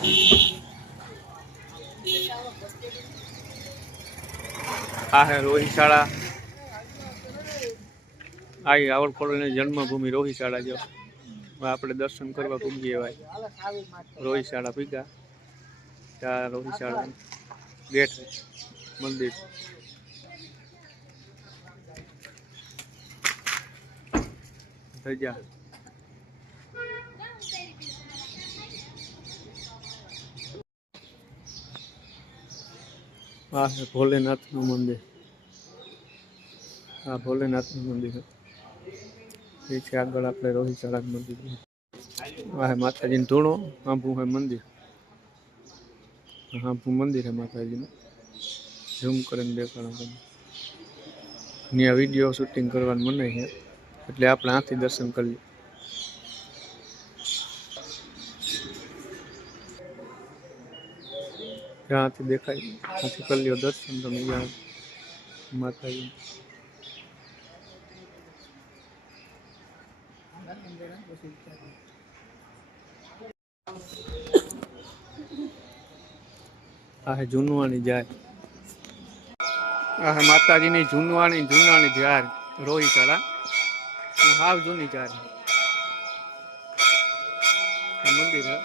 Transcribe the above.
આ હે રોહિશાળા, આ આવડકોટની જન્મભૂમિ રોહિશાળા. જો આપણે દર્શન કરવા પૂગીએ ભાઈ રોહિશાળા પીગા. ત્યાં રોહિશાળા ગેટ મંદિર. ધજા આ છે ભોલેનાથનું મંદિર. આ ભોલેનાથનું મંદિર એ છે. આગળ આપણે રોહિશાળા મંદિર. આ હે માતાજીનો ધૂણો. આંબુ હે મંદિર. આંબુ મંદિર હે માતાજીનું. ઝૂમ કરીને દેખાડો. ત્યાં વિડીયો શૂટિંગ કરવાનું મનાય છે, એટલે આપણે આથી દર્શન કરીએ. ત્યાંથી દેખાય, ત્યાંથી કરી લ્યો દર્શન તમે ત્યાં માતાજી. આ હે જૂનવાણી જાય. આ હે માતાજીની જૂનવાણી જાર રોહિશાળા. હાવ જૂની જાર મંદિર હે.